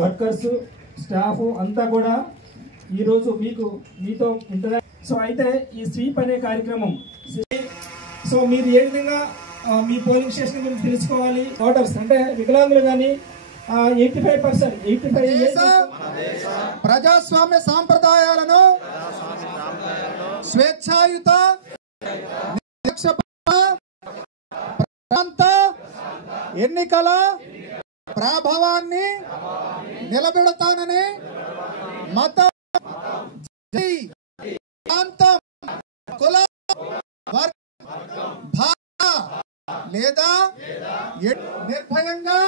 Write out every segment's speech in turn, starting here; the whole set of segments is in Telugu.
వర్కర్స్ స్టాఫ్ అంతా కూడా ఈరోజు మీతో సో అయితే ఈ స్వీప్ అనే కార్యక్రమం సో మీరు ఏ విధంగా మీ పోలింగ్ స్టేషన్ గురించి తెలుసుకోవాలి. ఓటర్స్ అంటే వికలాంగులు కానీ 85% ప్రజాస్వామ్య సాంప్రదాయాలను స్వేచ్ఛాయుత ఎన్నికల ప్రాభవాన్ని నిలబెడతానని మతం ప్రాంతం కుల లేదా నిర్భయంగా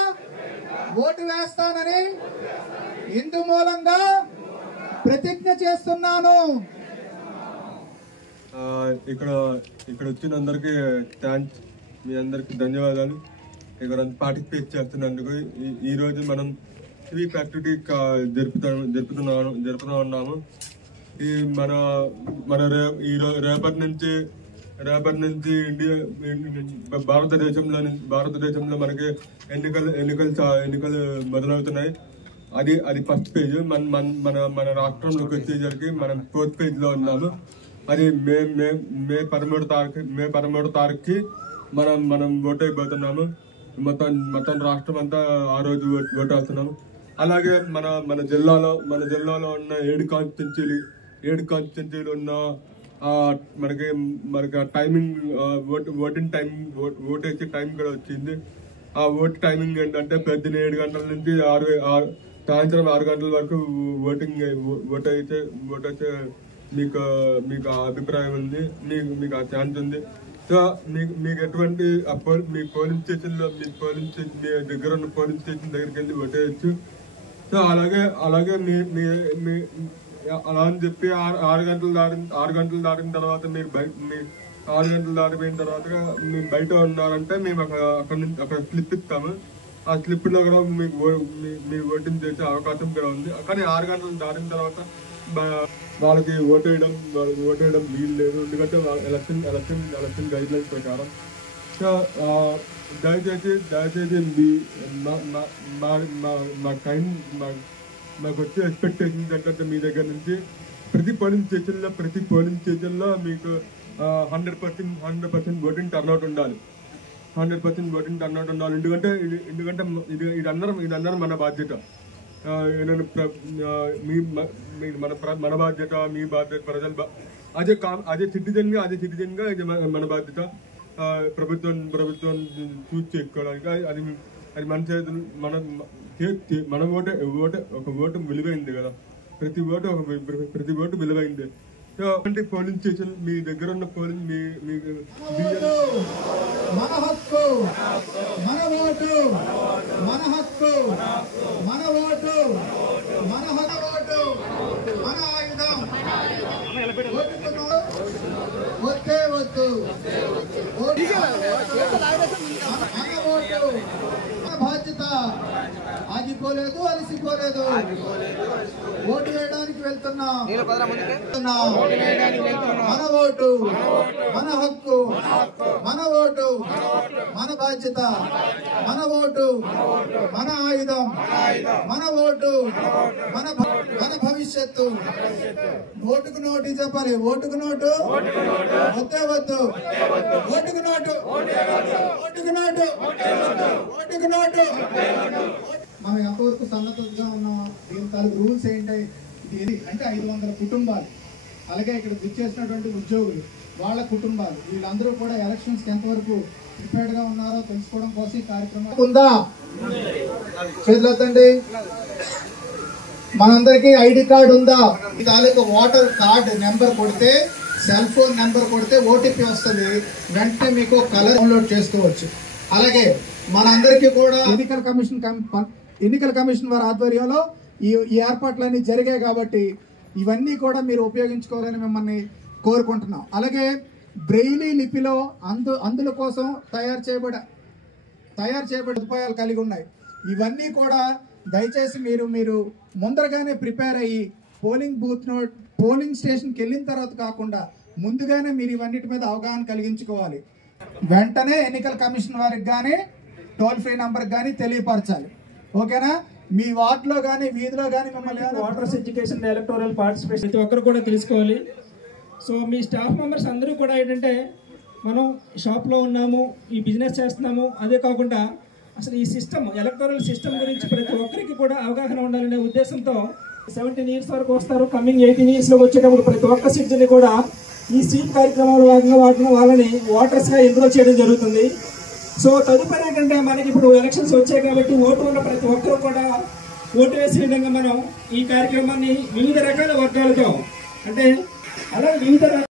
ఓటు వేస్తానని ఇందు మూలంగా ప్రతిజ్ఞ చేస్తున్నాను. ఇక్కడ వచ్చిన అందరికి థ్యాంక్స్, మీ అందరికి ధన్యవాదాలు. ఇక్కడ పార్టిసిపేట్ చేస్తున్నందుకు. ఈ రోజు మనం స్వీప్ యాక్టివిటీ జరుపుతూ ఉన్నాము. ఈ మన రేపటి నుంచి ఇండియా భారతదేశంలో మనకి ఎన్నికలు మొదలవుతున్నాయి. అది ఫస్ట్ పేజ్. మన రాష్ట్రంలోకి వచ్చేసరికి మనం 4th పేజ్ లో ఉన్నాము. అది మే 13 తారీఖుకి మనం ఓటు అయిపోతున్నాము. మొత్తం రాష్ట్రం అంతా ఆ రోజు ఓటు వేస్తున్నాము. అలాగే మన జిల్లాలో ఉన్న 7 కాన్స్టిట్యున్సీలు ఉన్న మనకి టైమింగ్ ఓటింగ్ టైం ఓటు వేసే టైం కూడా వచ్చింది. ఆ ఓటు టైమింగ్ ఏంటంటే పొద్దున 7 గంటల నుంచి సాయంత్రం 6 గంటల వరకు ఓటు అయితే మీకు అభిప్రాయం ఉంది, మీకు ఆ ఛాన్స్ ఉంది. సో మీకు ఎటువంటి మీ పోలింగ్ స్టేషన్ లో మీ దగ్గర ఉన్న పోలింగ్ స్టేషన్ దగ్గరికి వెళ్ళి ఓటేయచ్చు. సో అలాగే అలా అని చెప్పి 6 గంటలు దాటిన తర్వాత మీరు 6 గంటలు దాటిపోయిన తర్వాత మేము బయట ఉన్నారంటే మేము అక్కడ స్లిప్ ఇస్తాము. ఆ స్లిప్ లో కూడా మీ ఓటింగ్ చేసే అవకాశం కూడా ఉంది. కానీ 6 గంటలు దాటిన తర్వాత వాళ్ళకి ఓటేయడం వీలు లేదు. ఎందుకంటే ఎలక్షన్ గైడ్ లైన్స్ ప్రకారం. సో దయచేసి మాకు వచ్చే ఎక్స్పెక్టేషన్స్ ఏంటంటే మీ దగ్గర నుంచి ప్రతి పోలింగ్ స్టేషన్లో మీకు 100% ఓటింగ్ టర్న్అవుట్ ఉండాలి. 100% ఓటింగ్ టర్న్అవుట్ ఉండాలి. ఎందుకంటే ఇదన్నరం మన బాధ్యత. మన బాధ్యత, మీ బాధ్యత, ప్రజల అదే సిటిజన్ గా ఇది మన బాధ్యత. ప్రభుత్వం చూస్ చేసుకోవడానికి అది మన చేతులు. మన ఒక ఓటు విలువైంది కదా. ప్రతి ఓటు విలువైంది. పోలింగ్ స్టేషన్ మీ దగ్గర ఉన్న పోలింగ్ మన హక్కు, మన ఓటు, మన హక్కు, మన ఓటు, మన ఓటు, మన ఆయుధం. వద్దే వద్దు. మన ఓటు, మన బాధ్యత. ఆగిపోలేదు, అలసిపోలేదు. ఓటు వేయడానికి వెళ్తున్నాం. మన ఓటు, మన హక్కు, మన ఓటు, మన బాధ్యత. మన ఓటు, మన ఆయుధం. మన ఓటు, మన భవిష్యత్తు. ఓటుకు నోటు చెప్పాలి. ఓటుకు నోటు, వద్దే వద్దు. ఓటుకు నోటు, ఓటుకు నోటు, ఓటుకు నోటు. మనం ఎంతవరకు సన్నద్ధంగా ఉన్నాం? దీని తాలూకు రూల్స్ ఏంటి? ఇది అంటే 500 కుటుంబాలు, అలాగే ఇక్కడ విచ్చేసినటువంటి ఉద్యోగులు, వాళ్ళ కుటుంబాలు, వీళ్ళందరూ కూడా ఎలక్షన్స్ కి ఎంతవరకు ప్రిపేర్డ్ గా ఉన్నారో తెలుసుకోవడం కోసం ఈ కార్యక్రమం ఉందా? చేతులెత్తండి. మనందరికీ ఐడి కార్డు ఉందా? ఈ తాలూకు ఓటర్ కార్డు నెంబర్ కొడితే, సెల్ ఫోన్ నెంబర్ కొడితే ఓటీపీ వస్తుంది. వెంటనే మీకు కలర్ డౌన్లోడ్ చేసుకోవచ్చు. అలాగే మనందరికీ కూడా ఎన్నికల కమిషన్ వారి ఆధ్వర్యంలో ఈ ఏర్పాట్లన్నీ జరిగాయి కాబట్టి ఇవన్నీ కూడా మీరు ఉపయోగించుకోవాలని మిమ్మల్ని కోరుకుంటున్నాం. అలాగే బ్రెయిలీ లిపిలో అందుల కోసం తయారు చేయబడే సదుపాయాలు కలిగి ఉన్నాయి. ఇవన్నీ కూడా దయచేసి మీరు ముందరగానే ప్రిపేర్ అయ్యి పోలింగ్ స్టేషన్కి వెళ్ళిన తర్వాత కాకుండా ముందుగానే మీరు ఇవన్నిటి మీద అవగాహన కలిగించుకోవాలి. వెంటనే ఎన్నికల కమిషన్ వారికి కానీ టోల్ ఫ్రీ నంబర్కి కానీ తెలియపరచాలి. ఓకేనా? మీ వార్డులో కానీ వీధిలో కానీ మిమ్మల్ని వాటర్స్ ఎడ్యుకేషన్ ఎలక్టోరల్ పార్టిసిపేషన్ ప్రతి ఒక్కరు కూడా తెలుసుకోవాలి. సో మీ స్టాఫ్ మెంబర్స్ అందరూ కూడా ఏంటంటే మనం షాప్లో ఉన్నాము, ఈ బిజినెస్ చేస్తున్నాము, అదే కాకుండా అసలు ఈ సిస్టమ్ ఎలక్టోరల్ సిస్టమ్ గురించి ప్రతి ఒక్కరికి కూడా అవగాహన ఉండాలనే ఉద్దేశంతో 17 years వరకు వస్తారు. కమింగ్ 18 yearsలోకి వచ్చేటప్పుడు ప్రతి ఒక్క సిటిజన్ కూడా ఈ స్వీప్ కార్యక్రమంలో భాగంగా వాళ్ళని ఓటర్స్గా ఎన్రోల్ చేయడం జరుగుతుంది. సో తదుపరి ఏంటంటే మనకి ఇప్పుడు ఎలక్షన్స్ వచ్చాయి కాబట్టి ఓటు ఉన్న ప్రతి ఒక్కరు కూడా ఓటు వేసే విధంగా మనం ఈ కార్యక్రమాన్ని వివిధ రకాల వర్గాలతో అంటే అలా వివిధ